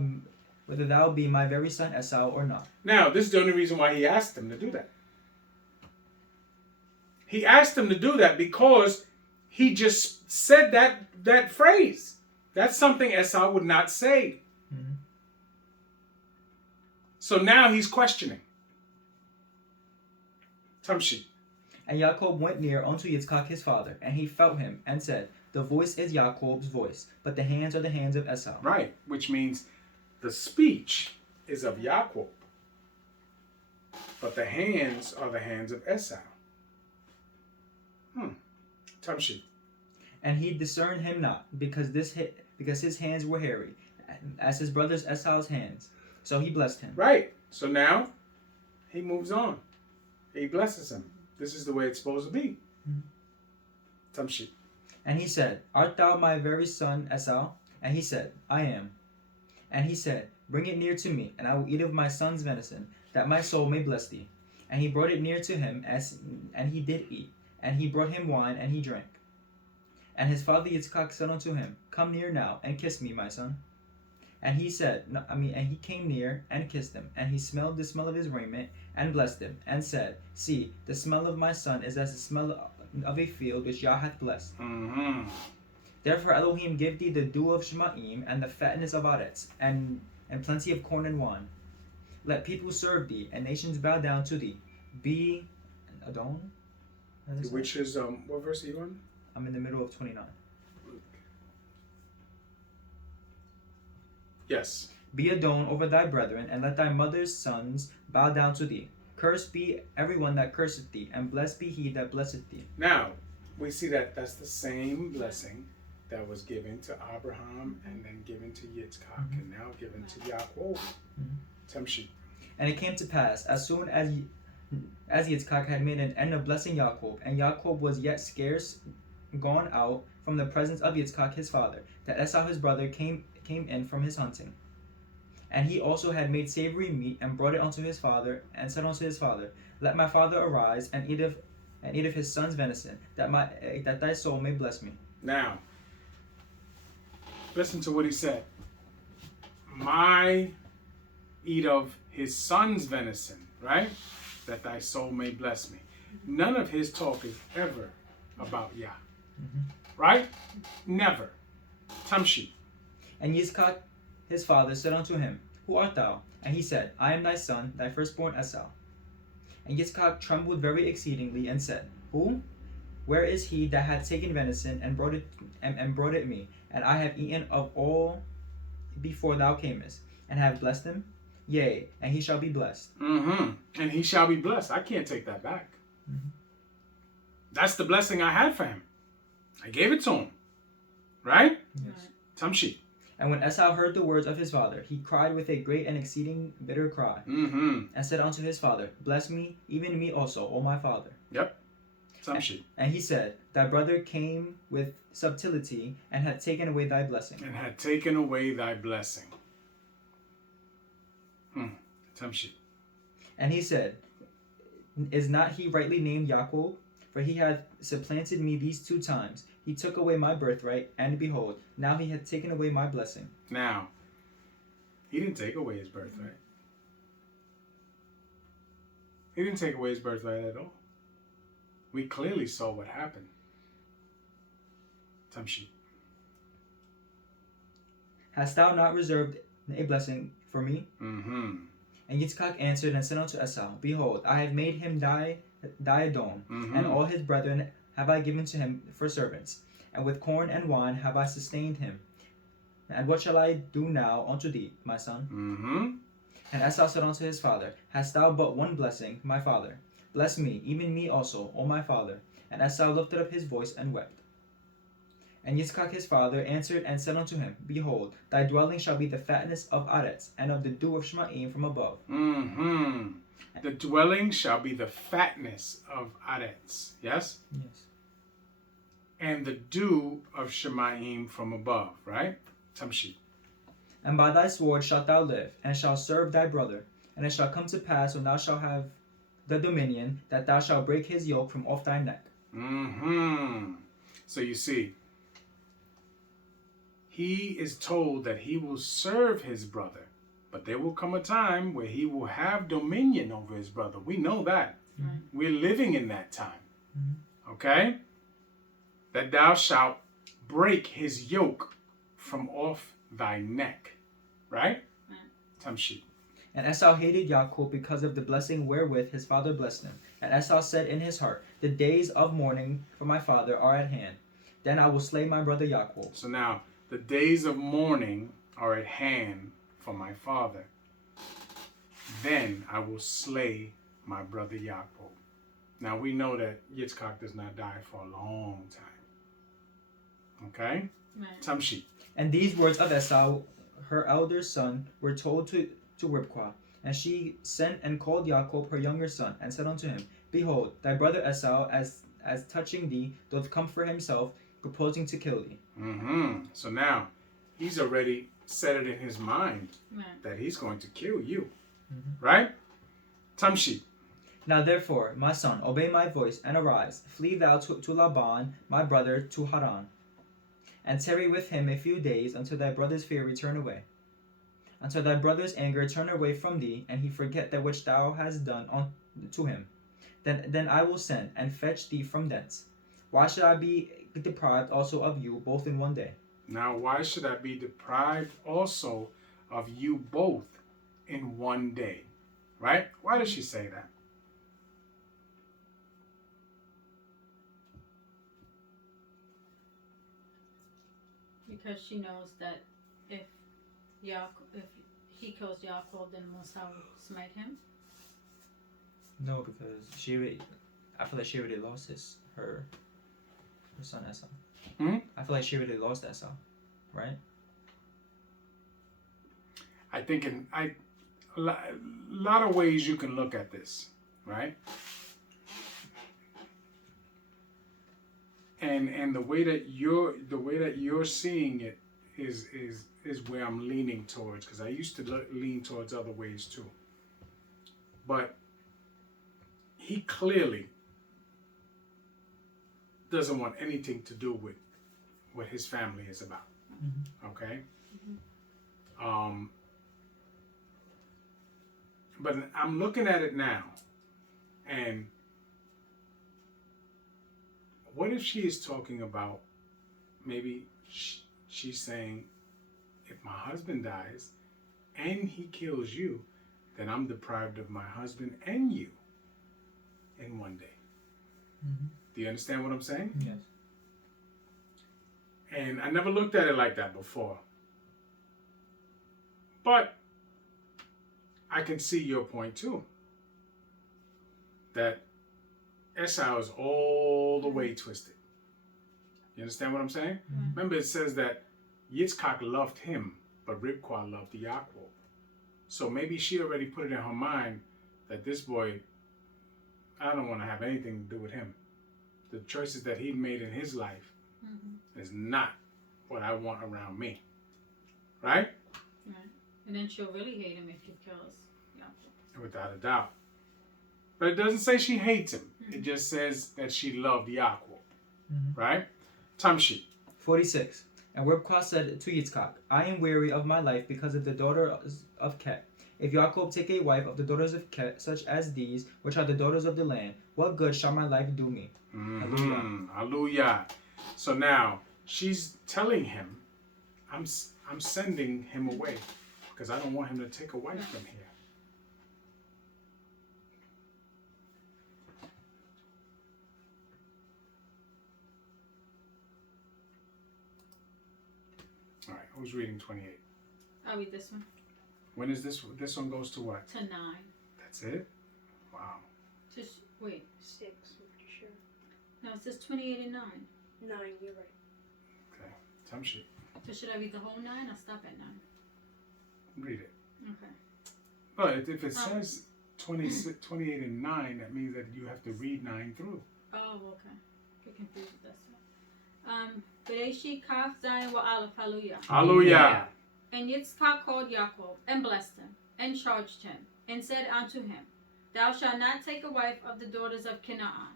be my very son Esau or not. Now, this is the only reason why he asked him to do that. He asked him to do that because he just said that phrase. That's something Esau would not say. Mhm. So now he's questioning. Tamshi. And Jacob went near unto Yitzchak his father, and he felt him, and said, The voice is Jacob's voice, but the hands are the hands of Esau. Right, which means the speech is of Jacob, but the hands are the hands of Esau. Tamshi. And he discerned him not, because because his hands were hairy, as his brother's Esau's hands. So he blessed him. Right. So now he moves on. He blesses him. This is the way it's supposed to be. Tamshi. And he said, Art thou my very son Esau? And he said, I am. And he said, Bring it near to me, and I will eat of my son's venison, that my soul may bless thee. And he brought it near to him, and he did eat. And he brought him wine, and he drank. And his father Yitzchak said unto him, Come near now, and kiss me, my son. And he said, and he came near, and kissed him. And he smelled the smell of his raiment, and blessed him, and said, See, the smell of my son is as the smell of a field which Yah hath blessed. Mm-hmm. Therefore Elohim give thee the dew of Shemaim, and the fatness of Aretz, and plenty of corn and wine. Let people serve thee, and nations bow down to thee. Be Adon? Which is, what verse are you on? I'm in the middle of 29. Yes. Be Adon over thy brethren, and let thy mother's sons bow down to thee. Cursed be everyone that curseth thee, and blessed be he that blesseth thee. Now, we see that that's the same blessing that was given to Abraham and then given to Yitzchak and now given to Yaakov. Tamshi. And it came to pass, as soon as Yitzchak had made an end of blessing Yaakov, and Yaakov was yet scarce gone out from the presence of Yitzchak his father, that Esau his brother came in from his hunting. And he also had made savory meat, and brought it unto his father, and said unto his father, Let my father arise, and eat of his son's venison, that thy soul may bless me. Now, listen to what he said. My eat of his son's venison, right? That thy soul may bless me. None of his talk is ever about Yah. Right? Never. Tamshi. And Yitzchak his father said unto him, Who art thou? And he said, I am thy son, thy firstborn Esau. And Yitzchak trembled very exceedingly, and said, Who? Where is he that hath taken venison, and brought it me? And I have eaten of all before thou camest, and have blessed him? Yea, and he shall be blessed. And he shall be blessed. I can't take that back. That's the blessing I had for him. I gave it to him. Right? Yes. Tamshi. And when Esau heard the words of his father, he cried with a great and exceeding bitter cry, and said unto his father, Bless me, even me also, O my father. Yep. Tamshi. And he said, Thy brother came with subtlety, and had taken away thy blessing. And had taken away thy blessing. Tamshi. And he said, Is not he rightly named Yaakov? For he hath supplanted me these 2 times. He took away my birthright, and behold, now he hath taken away my blessing. Now, he didn't take away his birthright. He didn't take away his birthright at all. We clearly saw what happened. Tamshi. Hast thou not reserved a blessing for me? Mm-hmm. And Yitzchak answered and said unto Esau, Behold, I have made him thy Adon, and all his brethren have I given to him for servants, and with corn and wine have I sustained him. And what shall I do now unto thee, my son? Mm-hmm. And Esau said unto his father, Hast thou but one blessing, my father? Bless me, even me also, O my father. And Esau lifted up his voice and wept. And Yitzchak his father answered and said unto him, Behold, thy dwelling shall be the fatness of Aretz, and of the dew of Shemaim from above. Mm-hmm. The dwelling shall be the fatness of Aretz. Yes? Yes. And the dew of Shemaim from above, right? Tamshi. And by thy sword shalt thou live, and shalt serve thy brother. And it shall come to pass, when thou shalt have the dominion, that thou shalt break his yoke from off thy neck. Mm-hmm. So you see, he is told that he will serve his brother, but there will come a time where he will have dominion over his brother. We know that. We're living in that time. Okay? That thou shalt break his yoke from off thy neck. Right? Tamshi. And Esau hated Yaakov because of the blessing wherewith his father blessed him. And Esau said in his heart, The days of mourning for my father are at hand. Then I will slay my brother Yaakov. So now, the days of mourning are at hand for my father. Then I will slay my brother Yaakov. Now we know that Yitzchak does not die for a long time. Okay? Right. Tamshi. And these words of Esau, her elder son, were told to Ribkah. And she sent and called Jacob, her younger son, and said unto him, Behold, thy brother Esau, as touching thee, doth come for himself, proposing to kill thee. So now, he's already set it in his mind Right. that he's going to kill you. Mhm. Right? Tamshi. Now therefore, my son, obey my voice, and arise, flee thou to Laban, my brother, to Haran, and tarry with him a few days, until thy brother's fear return away, until thy brother's anger turn away from thee, and he forget that which thou hast done to him. Then I will send, and fetch thee from thence. Why should I be deprived also of you, both in one day? Now, why should I be deprived also of you both in one day? Right? Why does she say that? Because she knows that if he kills Yaakov, then Musa will smite him. No, because I feel like she already lost her son Esau. I feel like she already lost Esau, right? I think in a lot of ways you can look at this, right? And the way that you're seeing it is where I'm leaning towards, because I used to lean towards other ways too. But he clearly doesn't want anything to do with what his family is about. Okay? But I'm looking at it now, and what if she is talking about, maybe she's saying, if my husband dies and he kills you, then I'm deprived of my husband and you in one day. Do you understand what I'm saying? Yes. And I never looked at it like that before. But I can see your point too. That Esau is all the way twisted. You understand what I'm saying? Remember, it says that Yitzchak loved him, but Ribkah loved Yaakov. So maybe she already put it in her mind that this boy, I don't want to have anything to do with him. The choices that he made in his life is not what I want around me. Right? Right. And then she'll really hate him if he kills Yaakov. Without a doubt. But it doesn't say she hates him. It just says that she loved Yaakov. Right? Tamshi. 46. And Ribkah said to Yitzchak, I am weary of my life because of the daughters of Ket. If Jacob take a wife of the daughters of Ket, such as these, which are the daughters of the land, what good shall my life do me? Hallelujah. So now she's telling him, I'm sending him away because I don't want him to take a wife from here. All right, who's reading 28? I'll read this one. When is this? This one goes to what? To 9. That's it? Wow. Just wait. 6, I'm pretty sure. No, it says 28 and 9. 9, you're right. Okay. Tamshi. So should I read the whole 9 or stop at 9? Read it. Okay. But if it says 28 and 9, that means that you have to read 9 through. Oh, okay. Get confused with that stuff. Bereshi Kaf Zayin wa Aleph, hallelujah. Hallelujah. And Yitzchak called Yaakov, and blessed him, and charged him, and said unto him, Thou shalt not take a wife of the daughters of Canaan.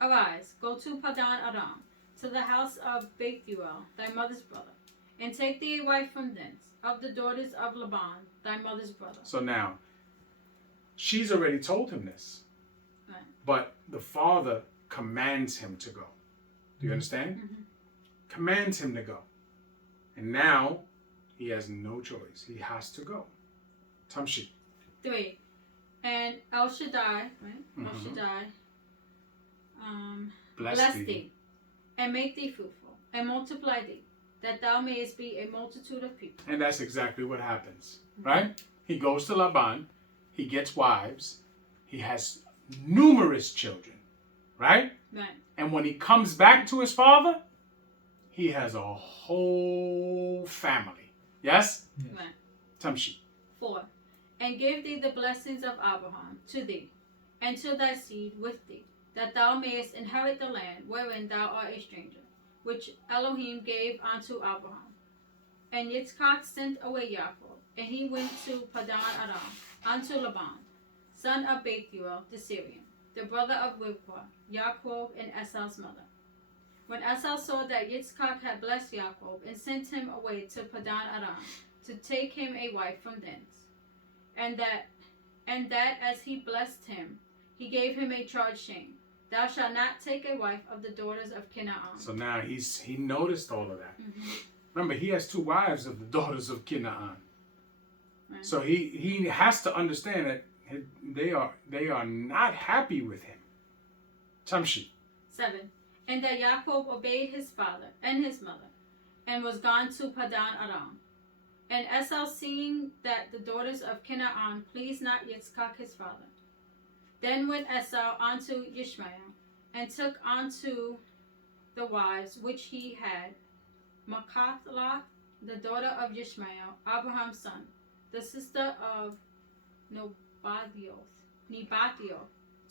Arise, go to Padan Aram, to the house of Bethuel, thy mother's brother, and take thee a wife from thence, of the daughters of Laban, thy mother's brother. So now, she's already told him this. Right. But the father commands him to go. Do you understand? Commands him to go. And now, he has no choice. He has to go. Tamshi. 3. And El Shaddai, right? El Shaddai, bless thee, and make thee fruitful, and multiply thee, that thou mayest be a multitude of people. And that's exactly what happens, right? He goes to Laban, he gets wives, he has numerous children, right? Right. And when he comes back to his father, he has a whole family. Yes? Right. Tamshi. 4. And give thee the blessings of Abraham to thee, and to thy seed with thee, that thou mayest inherit the land wherein thou art a stranger, which Elohim gave unto Abraham. And Yitzchak sent away Yaakov, and he went to Padan Aram, unto Laban, son of Bethuel the Syrian, the brother of Rivkah, Yaakov and Esau's mother. When Esau saw that Yitzchak had blessed Yaakov, and sent him away to Padan Aram, to take him a wife from thence, and that as he blessed him, he gave him a charge, saying, Thou shalt not take a wife of the daughters of Canaan. So now he noticed all of that. Mm-hmm. Remember, he has 2 wives of the daughters of Canaan. Right. So he has to understand that they are not happy with him. Tamshi. 7. And that Yaakov obeyed his father and his mother, and was gone to Padan Aram. And Esau, seeing that the daughters of Canaan pleased not Yitzchak his father, then went Esau unto Ishmael, and took unto the wives which he had Machathlah, the daughter of Ishmael, Abraham's son, the sister of Nebathioth,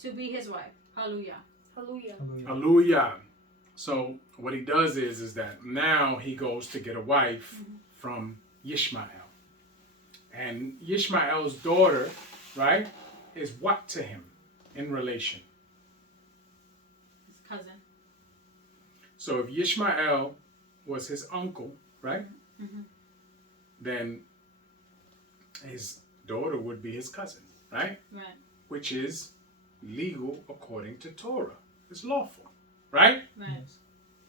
to be his wife. Hallelujah. Hallelujah. Hallelujah. So what he does is that now he goes to get a wife from Ishmael. And Ishmael's daughter, right, is what to him in relation? His cousin. So if Ishmael was his uncle, right, then his daughter would be his cousin, right? Right. Which is legal according to Torah. It's lawful, right? Right. Yes.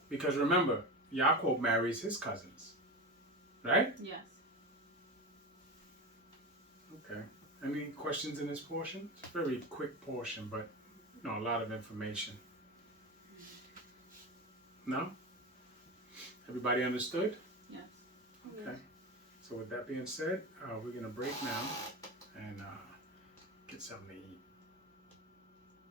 Because remember, Yaakov marries his cousins, right? Yes. Okay. Any questions in this portion? It's a very quick portion, but a lot of information. No? Everybody understood? Yes. Okay. So with that being said, we're going to break now and get something to eat.